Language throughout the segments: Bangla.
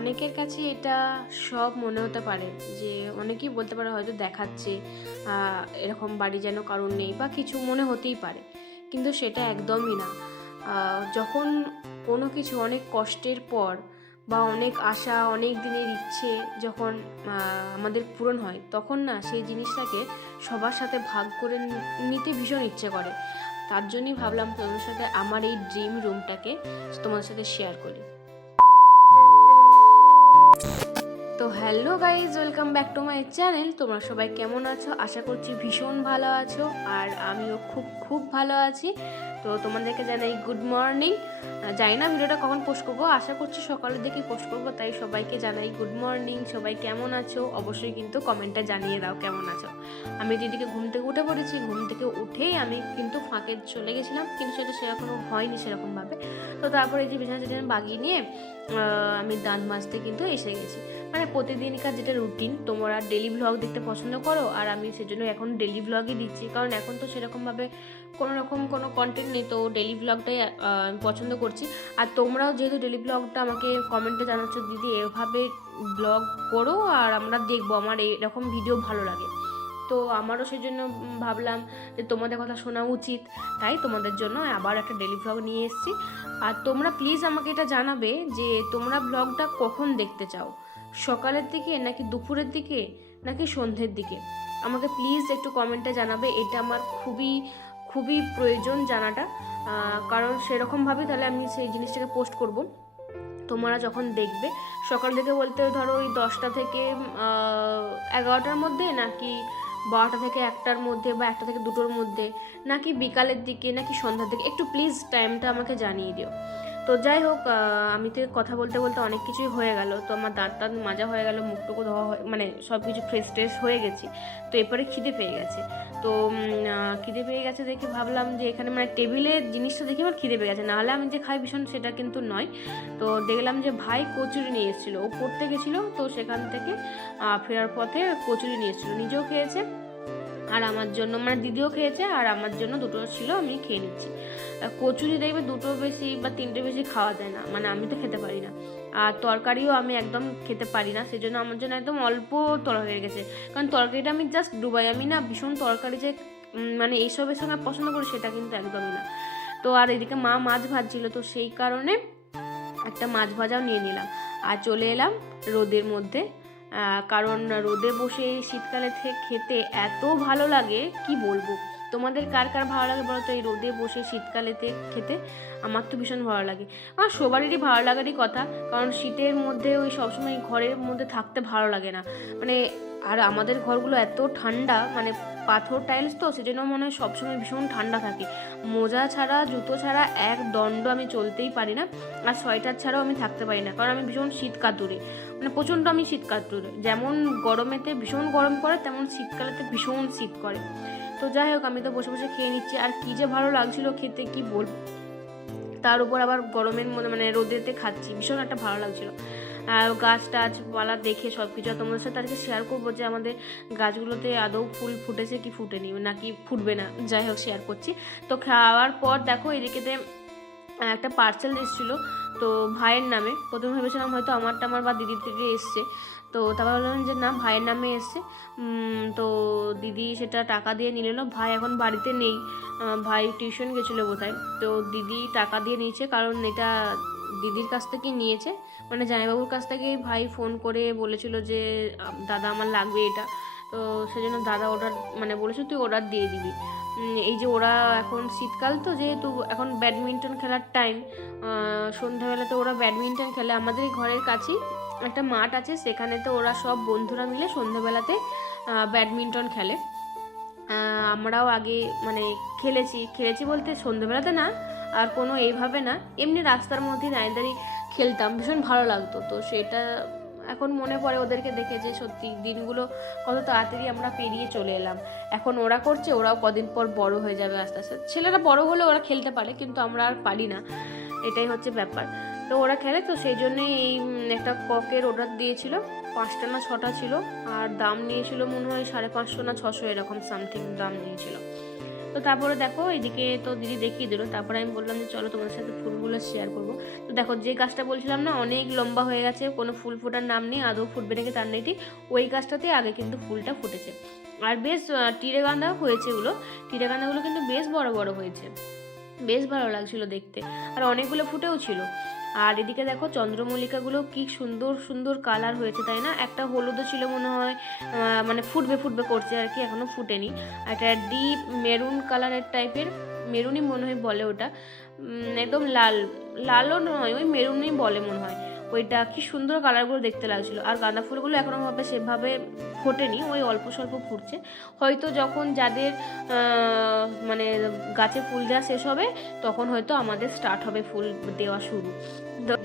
অনেকের কাছে এটা সব মনে হতে পারে যে অনেকেই বলতে পারে হয়তো দেখাচ্ছে এরকম বাড়ি যেন কারণ নেই বা কিছু মনে হতেই পারে। কিন্তু সেটা একদমই না। যখন কোনো কিছু অনেক কষ্টের পর বা অনেক আশা, অনেক দিনের ইচ্ছে যখন আমাদের পূরণ হয়, তখন না সেই জিনিসটাকে সবার সাথে ভাগ করে নিতে ভীষণ ইচ্ছে করে। তার জন্যই ভাবলাম তোমাদের সাথে আমার এই ড্রিম রুমটাকে তোমাদের সাথে শেয়ার করি। Hello guys, welcome back to my channel. তোমরা সবাই কেমন আছো? আশা করছি ভীষণ ভালো আছো আর আমিও খুব খুব ভালো আছি। তো তোমাদেরকে জানাই গুড মর্নিং জানি না ভিডিওটা কখন পোস্ট করব, আশা করছি সকালের দিকেই পোস্ট করব, তাই সবাইকে জানাই গুড মর্নিং সবাই কেমন আছো? অবশ্যই কিন্তু কমেন্টটা জানিয়ে দাও কেমন আছো। আমি যেদিকে ঘুম থেকে উঠে পড়েছি, ঘুম থেকে উঠেই আমি কিন্তু ফাঁকে চলে গেছিলাম, কিন্তু সেটা সেরকম হয়নি সেরকমভাবে। তো তারপরে এই যে বিছানা বাগিয়ে নিয়ে আমি দাঁত মাজতে কিন্তু এসে গেছি। মানে প্রতিদিনকার যেটা রুটিন তোমরা ডেলি ব্লগ দেখতে পছন্দ করো, আর আমি সেজন্য এখন ডেলি ব্লগই দিচ্ছি। কারণ এখন তো সেরকমভাবে কোনো রকম কোনো কন্টেন্ট নেই, তো ডেলি ব্লগটাই পছন্দ করছি। আর তোমরাও যেহেতু ডেলি ব্লগটা আমাকে কমেন্টে জানাচ্ছ, দিদি, এভাবে ব্লগ করো, আর আমরা দেখব, আমার এরকম ভিডিও ভালো লাগে। তো আমারও সেই জন্য ভাবলাম যে তোমাদের কথা শোনা উচিত। তাই তোমাদের জন্য আবার একটা ডেলি ব্লগ নিয়ে এসেছি। আর তোমরা প্লিজ আমাকে এটা জানাবে যে তোমরা ব্লগটা কখন দেখতে চাও? সকালের দিকে নাকি দুপুরের দিকে নাকি সন্ধ্যের দিকে? আমাকে প্লিজ একটু কমেন্টে জানাবে, এটা আমার খুবই খুবই প্রয়োজন জানাটা। কারণ সেরকমভাবে তাহলে আমি সেই জিনিসটাকে পোস্ট করব। তোমরা যখন দেখবে, সকাল থেকে বলতে ধরো ওই দশটা থেকে এগারোটার মধ্যে নাকি বারোটা থেকে একটার মধ্যে বা একটা থেকে দুটোর মধ্যে, নাকি বিকালের দিকে নাকি সন্ধ্যার দিকে, একটু প্লিজ টাইমটা আমাকে জানিয়ে দিও। তো যাই হোক আমি তো কথা বলতে বলতে অনেক কিছুই হয়ে গেল। তো আমার দাঁত টাত মাজা হয়ে গেল, মুখটুকু ধোয়া মানে সব কিছু ফ্রেশ ট্রেশ হয়ে গেছি। তো এরপরে খিদে পেয়ে গেছে। তো খিদে পেয়ে গেছে দেখে ভাবলাম যে এখানে মানে টেবিলের জিনিসটা দেখে আমার খিদে পেয়ে গেছে। নাহলে আমি যে খাই ভীষণ সেটা কিন্তু নয়। তো দেখলাম যে ভাই কচুরি নিয়ে এসেছিল। ও পড়তে গেছিল, তো সেখান থেকে ফেরার পথে কচুরি নিয়ে এসেছিল। নিজেও খেয়েছে আর আমার জন্য মানে দিদিও খেয়েছে আর আমার জন্য দুটো ছিল, আমি খেয়ে নিচ্ছি। কচুরি দেখবে দুটো বেশি বা তিনটে বেশি খাওয়া যায় না মানে আমি তো খেতে পারি না। আর তরকারিও আমি একদম খেতে পারি না, সেজন্য আমার জন্য একদম অল্প তরকারি হয়ে গেছে। কারণ তরকারিটা আমি জাস্ট ডুবাই, আমি না ভীষণ তরকারি যে মানে এইসবের সঙ্গে পছন্দ করি সেটা কিন্তু একদমই না। তো আর এদিকে মা মাছ ভাজছিল, তো সেই কারণে একটা মাছ ভাজাও নিয়ে নিলাম। আর চলে এলাম রোদের মধ্যে কারণ রোদে বসে এই শীতকালে খেতে এত ভালো লাগে, কি বলব? তোমাদের কার কার ভালো লাগে বলো তো? এই রোদে বসে শীতকালেতে খেতে আমার তো ভীষণ ভালো লাগে। আমার সবারই ভালো লাগারই কথা, কারণ শীতের মধ্যে ওই সবসময় ঘরের মধ্যে থাকতে ভালো লাগে না। মানে আর আমাদের ঘরগুলো এত ঠান্ডা মানে পাথর টাইলস তো, সেজন্য মনে হয় সবসময় ভীষণ ঠান্ডা থাকে। মোজা ছাড়া, জুতো ছাড়া এক দণ্ড আমি চলতেই পারি না, আর সোয়েটার ছাড়াও আমি থাকতে পারি না, কারণ আমি ভীষণ শীত কাতুরে মানে প্রচণ্ড আমি শীত কাতুরে যেমন গরমেতে ভীষণ গরম করে তেমন শীতকালেতে ভীষণ শীত করে। তো যাই হোক, আমি তো বসে বসে খেয়ে নিচ্ছি। আর কী যে ভালো লাগছিল খেতে, কি বলব তার উপর আবার গরমের মধ্যে মানে রোদেতে খাচ্ছি। ভীষণ একটা ভালো লাগছিল। আর গাছ টাছপালা দেখে সব কিছু তোমাদের সাথে আজকে শেয়ার করব যে আমাদের গাছগুলোতে আদৌ ফুল ফুটেছে কি ফুটেনি, নাকি ফুটবে না। যাই হোক শেয়ার করছি। তো খাওয়ার পর দেখো, এদিকেতে একটা পার্সেল এসেছিল। তো ভাইয়ের নামে। প্রথমে ভেবেছিলাম হয়তো আমারটা আমার বা দিদির থেকে এসছে। তো তারপর বললাম যে না, ভাইয়ের নামে এসছে। তো দিদি সেটা টাকা দিয়ে নিয়ে নিলো। ভাই এখন বাড়িতে নেই। ভাই টিউশন গেছিল বোধহয়। তো দিদি টাকা দিয়ে নিয়েছে কারণ এটা দিদির কাছ থেকে নিয়েছে। মানে জামাইবাবুর কাছ থেকেই ভাই ফোন করে বলেছিল যে দাদা আমার লাগবে এটা। তো সেজন্য দাদা অর্ডার মানে বলেছে তুই অর্ডার দিয়ে দিবি। এই যে ওরা এখন শীতকাল তো যেহেতু এখন ব্যাডমিন্টন খেলার টাইম সন্ধ্যাবেলাতে ওরা ব্যাডমিন্টন খেলে। আমাদের ঘরের কাছেই একটা মাঠ আছে, সেখানে তো ওরা সব বন্ধুরা মিলে সন্ধ্যাবেলাতে ব্যাডমিন্টন খেলে। আমরাও আগে মানে খেলেছি খেলেছি বলতে সন্ধ্যেবেলাতে না, আর কোনো এইভাবে না। এমনি রাস্তার মধ্যে দাঁড়িয়ে দাঁড়িয়ে খেলতাম, ভীষণ ভালো লাগতো। তো সেটা এখন মনে পড়ে ওদেরকে দেখে যে সত্যি দিনগুলো কত তাড়াতাড়ি আমরা পেরিয়ে চলে এলাম। এখন ওরা করছে, ওরাও কদিন পর বড় হয়ে যাবে আস্তে আস্তে। ছেলেরা বড় হলে ওরা খেলতে পারে, কিন্তু আমরা আর পারি না। এটাই হচ্ছে ব্যাপার। তো ওরা খেলে, তো সেই জন্যই এই একটা ককের অর্ডার দিয়েছিল, পাঁচটা না ছটা ছিল, আর দাম নিয়েছিল মনে হয় সাড়ে পাঁচশো না ছশো এরকম সামথিং দাম নিয়েছিল। তো তারপরে দেখো এদিকে তো দিদি দেখিয়ে দিল। তারপরে আমি বললাম যে, চলো তোমাদের সাথে ফুলগুলো শেয়ার করব। তো দেখো যে গাছটা বলছিলাম না, অনেক লম্বা হয়ে গেছে, কোনো ফুল ফোটার নাম নেই, আদৌ ফুটবে নাকি তার নেই ঠিক। ওই গাছটাতে আগে কিন্তু ফুলটা ফুটেছে। আর বেশ টিরে গাঁদা হয়েছে এগুলো। টিরে গাঁদাগুলো কিন্তু বেশ বড় বড় হয়েছে। বেশ ভালো লাগছিল দেখতে। আর অনেকগুলো ফুটেও ছিল। আর এদিকে দেখো চন্দ্রমল্লিকাগুলো কি সুন্দর সুন্দর কালার হয়েছে, তাই না? একটা হলুদও ছিল মনে হয় মানে ফুটবে ফুটবে করছে আর কি এখনও ফুটেনি। একটা ডিপ মেরুন কালারের টাইপের মেরুনই মনে হয় বলে ওটা। একদম লাল, লালও নয়, ওই মেরুনই বলে মনে হয়। ওইটা কি সুন্দর কালারগুলো দেখতে লাগছিল। আর গাঁদা ফুলগুলো এখনও ভাবে সেভাবে ফোটেনি, ওই অল্প স্বল্প ফুটছে। হয়তো যখন যাদের মানে গাছে ফুল দেওয়া শেষ হবে, তখন হয়তো আমাদের স্টার্ট হবে ফুল দেওয়া শুরু।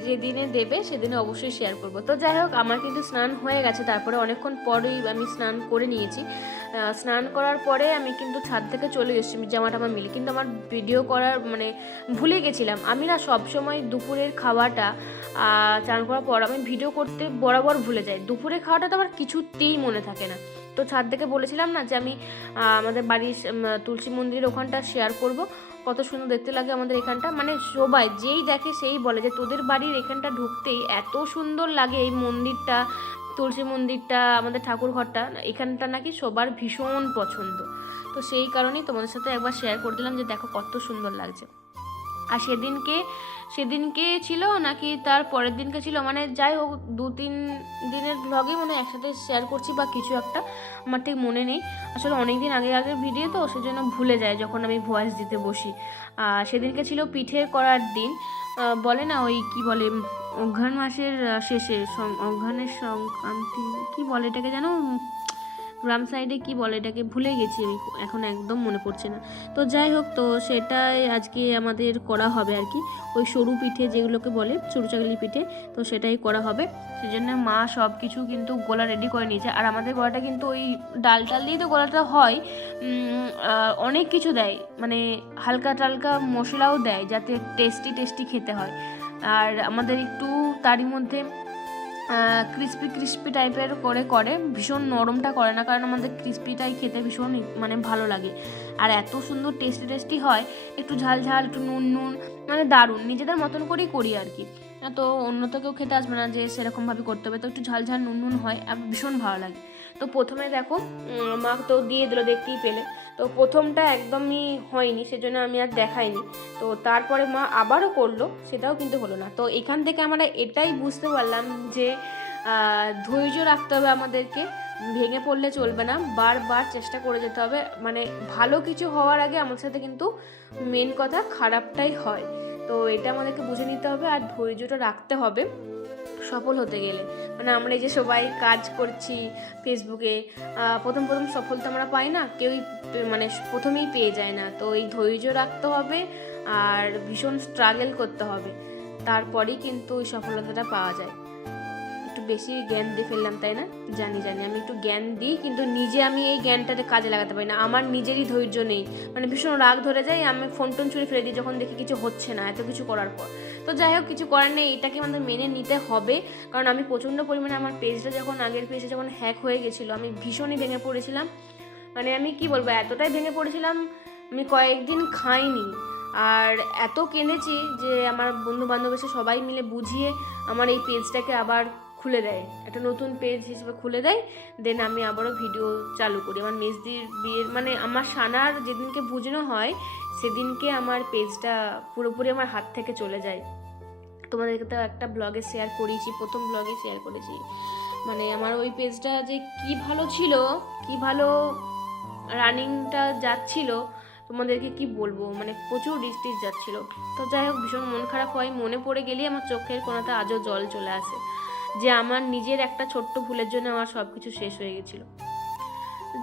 যেদিনে দেবে, সেদিনে অবশ্যই শেয়ার করব। তো যাই হোক, আমার কিন্তু স্নান হয়ে গেছে। তারপরে অনেকক্ষণ পরেই আমি স্নান করে নিয়েছি। স্নান করার পরে আমি কিন্তু ছাদ থেকে চলে এসেছি জামাটা আমার মিলে। কিন্তু আমার ভিডিও করার মানে ভুলে গেছিলাম। আমি না সব সময় দুপুরের খাওয়াটা চান করার পর আমি ভিডিও করতে বরাবর ভুলে যাই। দুপুরে খাওয়াটা তো আমার কিছুতেই মনে থাকে না। তো ছাদ থেকে বলেছিলাম না যে আমি আমাদের বাড়ির তুলসী মন্দিরের ওখানটা শেয়ার করব। কত সুন্দর দেখতে লাগে আমাদের এখানটা। মানে সবাই যেই দেখে সেই বলে যে তোদের বাড়ির এখানটা ঢুকতেই এত সুন্দর লাগে এই মন্দিরটা, তুলসী মন্দিরটা, আমাদের ঠাকুর ঘরটা। এখানটা নাকি সবার ভীষণ পছন্দ। তো সেই কারণেই তোমাদের সাথে একবার শেয়ার করে দিলাম যে দেখো কত সুন্দর লাগছে। আর সেদিনকে সেদিনকে ছিল নাকি তার পরের দিনকে ছিল? মানে যাই হোক দু তিন দিনের ব্লগই মনে হয় একসাথে শেয়ার করছি বা কিছু একটা আমার ঠিক মনে নেই। আসলে অনেক দিন আগে আগের ভিডিও তো সেজন্য ভুলে যায় যখন আমি ভয়েস দিতে বসি। আর সেদিনকে ছিল পিঠের করার দিন। বলে না ওই কি বলে অঘ্রাণ মাসের শেষে অঘ্রাণের সংক্রান্তি কি বলে এটাকে উম, গ্রাম সাইডে কি বলে এটাকে? ভুলে গেছি আমি, এখন একদম মনে পড়ছে না। তো যাই হোক, তো সেটাই আজকে আমাদের করা হবে আর কি। ওই সরু পিঠে যেগুলোকে বলে, সরু চাকলি পিঠে, তো সেটাই করা হবে। সেই জন্য মা সব কিছু কিন্তু গোলা রেডি করে নিয়েছে। আর আমাদের গলাটা কিন্তু ওই ডাল টাল দিয়ে তো গলাটা হয়। অনেক কিছু দেয়। মানে হালকা টালকা মশলাও দেয় যাতে টেস্টি টেস্টি খেতে হয়। আর আমাদের একটু তারই মধ্যে ক্রিস্পি ক্রিস্পি টাইপের করে করে, ভীষণ নরমটা করে না, কারণ আমাদের ক্রিস্পিটাই খেতে ভীষণ মানে ভালো লাগে। আর এত সুন্দর টেস্টি টেস্টি হয়, একটু ঝাল ঝাল, একটু নুন নুন মানে দারুণ, নিজেদের মতন করেই করি আর কি। তো অন্য তো কেউ খেতে আসবে না যে সেরকমভাবে করতে হবে, তো একটু ঝাল ঝাল, নুন নুন হয়, আর ভীষণ ভালো লাগে। তো প্রথমে দেখো মা তো দিয়ে দিল, দেখতেই পেলে। তো প্রথমটা একদমই হয়নি, সেজন্য আমি আর দেখাইনি। তো তারপরে মা আবারও করল, সেটাও কিন্তু হলো না। তো এখান থেকে আমরা এটাই বুঝতে পারলাম যে ধৈর্য রাখতে হবে আমাদেরকে। ভেঙে পড়লে চলবে না, বারবার চেষ্টা করে যেতে হবে। মানে ভালো কিছু হওয়ার আগে আমার সাথে কিন্তু মেন কথা খারাপটাই হয়। তো এটা আমাদেরকে বুঝে নিতে হবে আর ধৈর্যটা রাখতে হবে। সফল হতে গেলে। মানে আমরা এই যে সবাই কাজ করছি ফেসবুকে প্রথম প্রথম সফল তো আমরা পাই না, কেউই মানে প্রথমেই পেয়ে যায় না। তো এই ধৈর্য রাখতে হবে আর ভীষণ স্ট্রাগল করতে হবে। তারপরেই কিন্তু ওই সফলতাটা পাওয়া যায়। বেশি জ্ঞান দিয়ে ফেললাম, তাই না? জানি জানি। আমি একটু জ্ঞান দিই, কিন্তু নিজে আমি এই জ্ঞানটাতে কাজে লাগাতে পারি না। আমার নিজেরই ধৈর্য নেই। মানে ভীষণ রাগ ধরে যায়, আমি ফোন টোন ছুঁড়ে ফেলে দিই, যখন দেখি কিছু হচ্ছে না, এত কিছু করার পর। তো যাই হোক, কিছু করার নেই, এটাকে আমাদের মেনে নিতে হবে। কারণ আমি প্রচণ্ড পরিমাণে আমার পেজটা যখন, আগের পেজে যখন হ্যাক হয়ে গেছিল, আমি ভীষণই ভেঙে পড়েছিলাম। মানে আমি কি বলব, এতটাই ভেঙে পড়েছিলাম, আমি কয়েকদিন খাইনি। আর এত কেঁদেছি যে, আমার বন্ধু বান্ধব এসে সবাই মিলে বুঝিয়ে, আমার এই পেজটাকে আবার খুলে দেয়। একটা নতুন পেজ হিসেবে খুলে দেয়। দেন আমি আবারও ভিডিও চালু করি। আমার মেজদির বিয়ের মানে আমার সানার যেদিনকে বুঝানো হয়, সেদিনকে আমার পেজটা পুরোপুরি আমার হাত থেকে চলে যায়। তোমাদেরকে তো একটা ব্লগে শেয়ার করেছি, প্রথম ব্লগে শেয়ার করেছি। মানে আমার ওই পেজটা যে কি ভালো ছিল, কি ভালো রানিংটা যাচ্ছিল, তোমাদেরকে কি বলব? মানে প্রচুর ডিস্ট্রিক্ট যাচ্ছিল। তো যাই হোক, ভীষণ মন খারাপ হয়। মনে পড়ে গেলেই আমার চোখের কোনাতে আজও জল চলে আসে। যে আমার নিজের একটা ছোট্ট ভুলের জন্য আমার সব কিছু শেষ হয়ে গেছিল।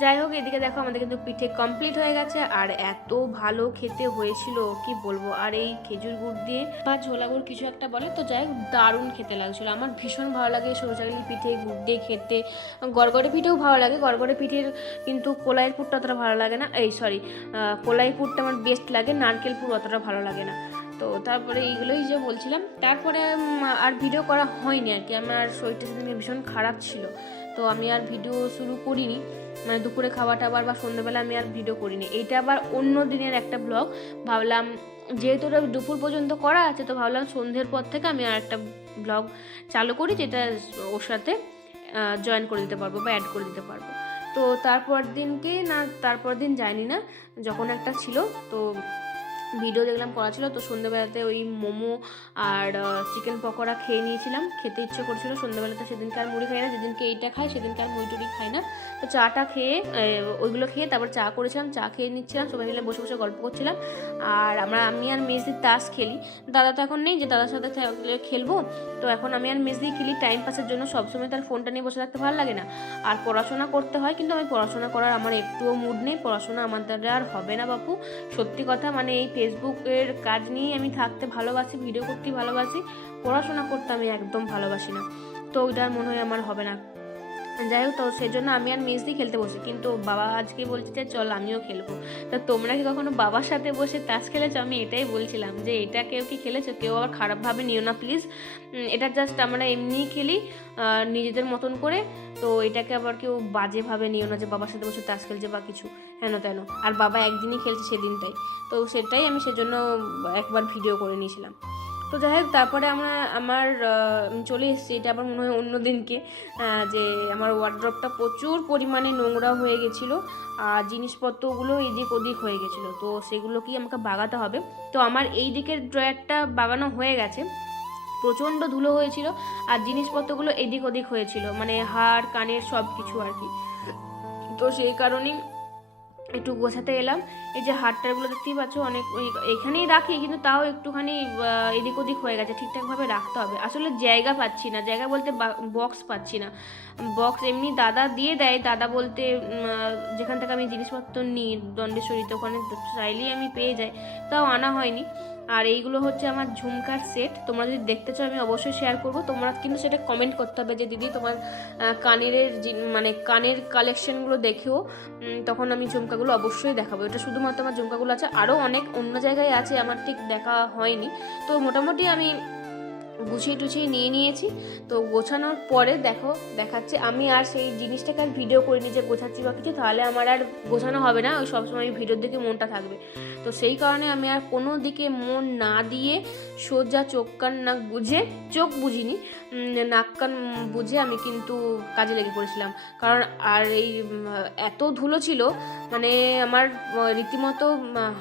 যাই হোক, এদিকে দেখো আমাদের কিন্তু পিঠে কমপ্লিট হয়ে গেছে, আর এত ভালো খেতে হয়েছিল, কি বলব? আর এই খেজুর গুড় দিয়ে বা ছোলা গুড় কিছু একটা বলে, তো যাই হোক, দারুণ খেতে লাগছিল। আমার ভীষণ ভালো লাগে সরষাগুলি পিঠে গুড় দিয়ে খেতে। গড়গড়ে পিঠেও ভালো লাগে, গড়গড়ে পিঠের কিন্তু কোলাইয়ের পুরটা অতটা ভালো লাগে না। এই সরি কোলাই পুরটা আমার বেস্ট লাগে, নারকেল পুর অতটা ভালো লাগে না। তো তারপরে এইগুলোই যে বলছিলাম। তারপরে আর ভিডিও করা হয়নি আর কি। আমার শরীরটা সেদিনকে ভীষণ খারাপ ছিল। তো আমি আর ভিডিও শুরু করিনি। মানে দুপুরে খাওয়া টাবার বা সন্ধ্যেবেলা আমি আর ভিডিও করিনি। এইটা আবার অন্য দিনের একটা ব্লগ ভাবলাম, যেহেতু ওটা দুপুর পর্যন্ত করা আছে, তো ভাবলাম সন্ধ্যের পর থেকে আমি আর একটা ব্লগ চালু করি, যেটা ওর সাথে জয়েন করে দিতে পারব বা অ্যাড করে দিতে পারব। তো তারপর দিনকে না, তারপর দিন যায়নি না, যখন একটা ছিল, তো ভিডিও দেখলাম, করা ছিল। তো সন্ধ্যেবেলাতে ওই মোমো আর চিকেন পকোড়া খেয়ে নিয়েছিলাম। খেতে ইচ্ছে করছিল, সন্ধ্যেবেলাতে সেদিনকে আর মুড়ি খাই না। যেদিনকে এইটা খাই, সেদিনকে আর মুড়ি টুড়ি খাই না। তো চাটা খেয়ে ওইগুলো খেয়ে তারপর চা করেছিলাম, চা খেয়ে নিচ্ছিলাম। সবাই মিলে বসে বসে গল্প করছিলাম। আর আমরা, আমি আর মেজদির তাস খেলি। দাদা তো এখন নেই, যে দাদার সাথে খেলব। তো এখন আমি আর মেজদি খেলি টাইম পাসের জন্য। সবসময় তার ফোনটা নিয়ে বসে থাকতে ভালো লাগে না। আর পড়াশোনা করতে হয়, কিন্তু আমি পড়াশোনা করার আমার একটুও মুড নেই। পড়াশোনা আমার দ্বারা আর হবে না বাপু। সত্যি কথা মানে এই ফেসবুকের কাজ নিয়েই আমি থাকতে ভালোবাসি ভিডিও করতে ভালোবাসি, পড়াশোনা করতে আমি একদম ভালোবাসি না। তো ওইটা মনে হয় আমার হবে না। যাই হোক, তো সেজন্য আমি আর মেজ দিয়ে খেলতে বসি কিন্তু বাবা আজকে বলছে যে, চল, আমিও খেলব। তা তোমরা কি কখনো বাবার সাথে বসে তাস খেলেছো? আমি এটাই বলছিলাম যে, এটা কেউ কি খেলেছো? কেউ আবার খারাপভাবে নিও না প্লিজ এটা জাস্ট আমরা এমনিই খেলি নিজেদের মতন করে। তো এটাকে আবার কেউ বাজেভাবে নিও না যে, বাবার সাথে বসে তাস খেলছে বা কিছু। হেন তেন। আর বাবা একদিনই খেলছে সেদিনটাই। তো সেটাই আমি সেজন্য একবার ভিডিও করে নিয়েছিলাম। তো যাই হোক, তারপরে আমরা, আমার চলে এসেছি, এটা আবার মনে হয় অন্য দিনকে যে আমার ওয়ার্ড্রপটা প্রচুর পরিমাণে নোংরা হয়ে গেছিল, আর জিনিসপত্রগুলো এদিক ওদিক হয়ে গেছিল, তো সেগুলোকেই আমাকে বাগাতে হবে। তো আমার এই দিকের ড্রয়ারটা বাগানো হয়ে গেছে, প্রচণ্ড ধুলো হয়েছিল, আর জিনিসপত্রগুলো এদিক ওদিক হয়েছিল মানে হাড়, কানের সব কিছু আর কি। তো সেই কারণেই একটু গোছাতে এলাম। এই যে হাটটারগুলো দেখতেই পাচ্ছ, অনেক এখানেই রাখি, কিন্তু তাও একটুখানি এদিক ওদিক হয়ে গেছে। ঠিকঠাকভাবে রাখতে হবে। আসলে জায়গা পাচ্ছি না। জায়গা বলতে বক্স পাচ্ছি না। বক্স এমনি দাদা দিয়ে দেয়। দাদা বলতে যেখান থেকে আমি জিনিসপত্র নিই, দণ্ডেশ্বরী, তো ওখানে চাইলেই আমি পেয়ে যাই। তাও আনা হয়নি। আর এইগুলো হচ্ছে আমার ঝুমকার সেট তোমরা যদি দেখতে চাও, আমি অবশ্যই শেয়ার করব। তোমরা কিন্তু সেটা কমেন্ট করতে হবে যে, দিদি, তোমার কানের মানে কানের কালেকশনগুলো দেখেও। তখন আমি ঝুমকাগুলো অবশ্যই দেখাবো। এটা শুধুমাত্র আমার ঝুমকাগুলো আছে। আরও অনেক অন্য জায়গায় আছে, আমার ঠিক দেখা হয়নি। তো মোটামুটি আমি গুছিয়ে টুছিয়ে নিয়ে নিয়েছি। তো গোছানোর পরে দেখো, দেখাচ্ছে আমি আর সেই জিনিসটাকে আর ভিডিও করিনি যে গোছাচ্ছি বা কিছু, তাহলে আমার আর গোছানো হবে না, ওই সবসময় ভিডিওর দিকে মনটা থাকবে। তো সেই কারণে আমি আর কোনো দিকে মন না দিয়ে সোজা চোখ কান নাক বুঝে, চোখ বুঝিনি নাক কান বুঝে আমি কিন্তু কাজে লেগে পড়েছিলাম। কারণ আর এই এত ধুলো ছিল মানে আমার রীতিমতো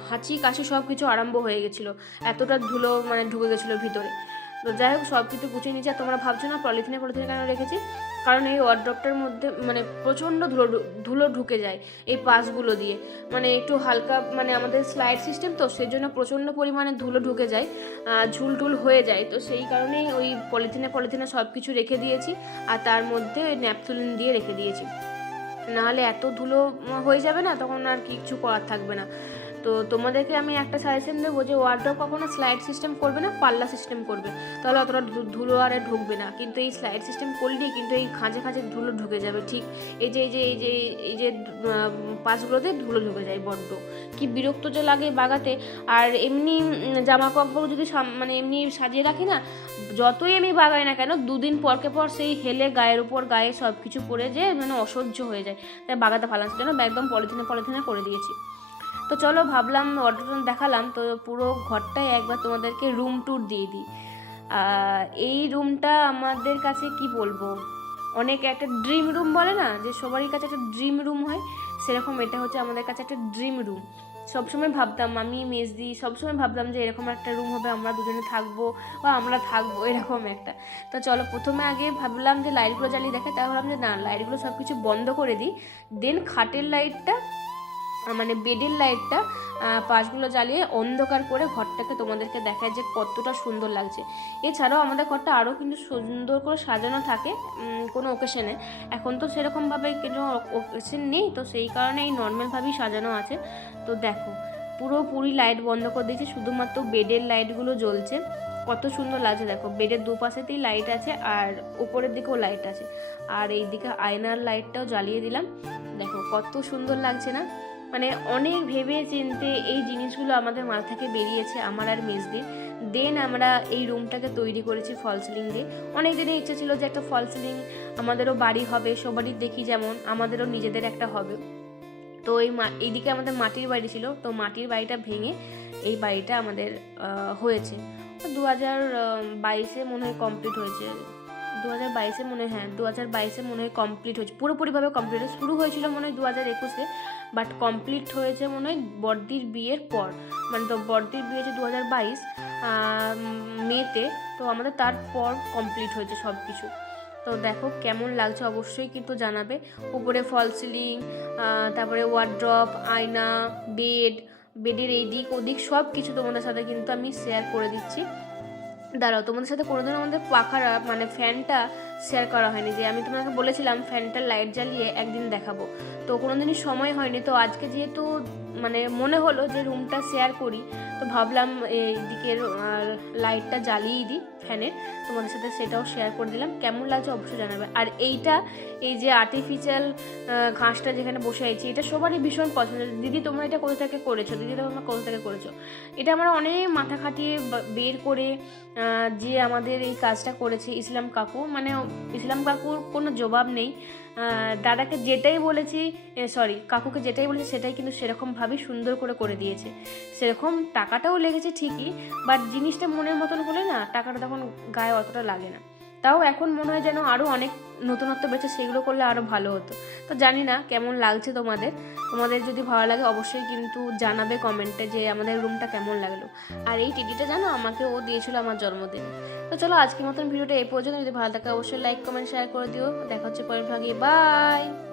হাঁচি, কাশি সব কিছু আরম্ভ হয়ে গেছিল। এতটা ধুলো মানে ঢুকে গেছিল ভিতরে। তো যাই হোক, সব কিছু গুছিয়ে নিয়েছি। আর তোমরা ভাবছ না, পলিথিনে পলিথিনে কেন রেখেছি? কারণ এই ওয়ার্ড্রপটার মধ্যে মানে প্রচণ্ড ধুলো ধুলো ঢুকে যায় এই পাশগুলো দিয়ে। মানে একটু হালকা মানে আমাদের স্লাইড সিস্টেম তো, সেই জন্য প্রচণ্ড পরিমাণে ধুলো ঢুকে যায় ঝুলটুল হয়ে যায়। তো সেই কারণেই ওই পলিথিনে পলিথিনে সব কিছু রেখে দিয়েছি, আর তার মধ্যে ওই ন্যাপথুলিন দিয়ে রেখে দিয়েছি। নাহলে এত ধুলো হয়ে যাবে না, তখন আর কিছু করার থাকবে না। তো তোমাদেরকে আমি একটা সাজেশন দেবো যে ওয়ার্ড্রপ কখনো স্লাইড সিস্টেম করবে না, পাল্লা সিস্টেম করবে। তাহলে অতটা ধুলো আর ঢুকবে না। কিন্তু এই স্লাইড সিস্টেম করলেই কিন্তু এই খাঁজে খাঁজে ধুলো ঢুকে যাবে, ঠিক? এই যে এই যে এই যে এই যে পাশগুলোতে ধুলো ঢুকে যায় বড্ড। কি বিরক্ত যে লাগে বাগাতে। আর এমনি জামা কাপড় যদি মানে এমনি সাজিয়ে রাখি না, যতই আমি বাগাই না কেন, দুদিন পরকে পর সেই হেলে গায়ের উপর গায়ে সব কিছু পরে যে মানে অসহ্য হয়ে যায়। তাই বাগাতে ফালানোর জন্য একদম পলিথিনে পলিথিনে করে দিয়েছি। তো চলো ভাবলাম অর্ডার দেখালাম, তো পুরো ঘরটাই একবার তোমাদেরকে রুম ট্যুর দিয়ে দিই। এই রুমটা আমাদের কাছে কি বলব? অনেক একটা ড্রিম রুম বলে না? যে সবারই কাছে একটা ড্রিম রুম হয়, সেরকম এটা হচ্ছে আমাদের কাছে একটা ড্রিম রুম সবসময় ভাবতাম, আমি, মেজদি, সবসময় ভাবতাম যে এরকম একটা রুম হবে, আমরা দুজনে থাকব, বা আমরা থাকব, এরকম একটা। তো চলো প্রথমে আগে ভাবলাম যে লাইটগুলো জ্বালিয়ে দেখে তারপর ভাবলাম যে না লাইটগুলো সব কিছু বন্ধ করে দিই। দেন খাটের লাইটটা মানে বেডের লাইটটা পাশগুলো জ্বালিয়ে অন্ধকার করে ঘরটাকে তোমাদেরকে দেখায় যে কতটা সুন্দর লাগছে। এছাড়াও আমাদের ঘরটা আরও কিন্তু সুন্দর করে সাজানো থাকে কোনো ওকেশনে এখন তো সেরকমভাবে কোনো ওকেশন নেই, তো সেই কারণে এই নর্মালভাবেই সাজানো আছে। তো দেখো পুরোপুরি লাইট বন্ধ করে দিয়েছি, শুধুমাত্র বেডের লাইটগুলো জ্বলছে। কত সুন্দর লাগছে, দেখো, বেডের দুপাশেতেই লাইট আছে আর উপরের দিকেও লাইট আছে। আর এই দিকে আয়নার লাইটটাও জ্বালিয়ে দিলাম। দেখো, কত সুন্দর লাগছে না? মানে অনেক ভেবে চিনতে এই জিনিসগুলো আমাদের মাথা থেকে বেরিয়েছে আমার আর মেজদির দেন আমরা এই রুমটাকে তৈরি করেছি ফল সিলিং দিয়ে। অনেক দিনের ইচ্ছে ছিল যে একটা ফল সিলিং আমাদেরও বাড়ি হবে, সবারই দেখি যেমন, আমাদেরও নিজেদের একটা হবে। তো এই এইদিকে আমাদের মাটির বাড়ি ছিল, তো মাটির বাড়িটা ভেঙে এই বাড়িটা আমাদের হয়েছে। দু হাজার বাইশে মনে হয় কমপ্লিট হয়েছে। দু হাজার বাইশে মনে হয় দু হাজার বাইশে মনে হয় কমপ্লিট হয়েছে। পুরোপুরিভাবে কমপ্লিট হয়েছে। শুরু হয়েছিল মনে হয় দু হাজার একুশে বাট কমপ্লিট হয়েছে মনে হয় বড়দির বিয়ের পর। মানে তো বড়দির বিয়ে হচ্ছে দু হাজার বাইশ মেতে। তো আমাদের তারপর কমপ্লিট হয়েছে সব কিছু তো দেখো কেমন লাগছে অবশ্যই কিন্তু জানাবে। উপরে ফল সিলিং তারপরে ওয়ার্ড্রপ আয়না বেড বেডের এই দিক ওদিক সব কিছু তোমাদের সাথে কিন্তু আমি শেয়ার করে দিচ্ছি। দাঁড়াও, তোমাদের সাথে কোনোদিন আমাদের পাখার মানে ফ্যানটা শেয়ার করা হয়নি, যে আমি তোমাকে বলেছিলাম ফ্যানটা লাইট জ্বালিয়ে একদিন দেখাবো। তো কোনো দিনই সময় হয়নি, তো আজকে যেহেতু মানে মনে হলো যে রুমটা শেয়ার করি, তো ভাবলাম এই দিকের লাইটটা জ্বালিয়েই দিই। ফ্যানের তোমাদের সাথে সেটাও শেয়ার করে দিলাম। কেমন লাগছে অবশ্যই জানাবে। আর এইটা, এই যে আর্টিফিশিয়াল ঘাসটা যেখানে বসে আছি, এটা সবারই ভীষণ পছন্দ। দিদি, তোমরা এটা কোথা থেকে করেছ? দিদি, তোমরা কোথা থেকে করেছ? এটা আমরা অনেক মাথা খাটিয়ে বের করে যে আমাদের এই কাজটা করেছে ইসলাম কাকু। মানে ইসলাম কাকুর কোনো জবাব নেই। দাদাকে যেটাই বলেছি সরি কাকুকে যেটাই বলেছি, সেটাই কিন্তু সেরকমভাবেই সুন্দর করে করে দিয়েছে। সেরকম টাকাটাও লেগেছে ঠিকই বাট জিনিসটা মনের মতন হলে না, টাকাটা তখন গায়ে অতটা লাগে না। তাও এখন মনে হয় যেন আরও অনেক নতুনত্ব বেছে সেগুলো করলে আরও ভালো হতো। তো জানি না কেমন লাগছে তোমাদের। তোমাদের যদি ভালো লাগে অবশ্যই কিন্তু জানাবে কমেন্টে যে আমাদের রুমটা কেমন লাগল। আর এই টিকিটা জানো আমাকে ও দিয়েছিল আমার জন্মদিনে। তো চলো আজকের মতন ভিডিওটা এই পর্যন্ত। যদি ভালো থাকে অবশ্যই লাইক কমেন্ট শেয়ার করে দিও। দেখা হচ্ছে পরের ভাগে বাই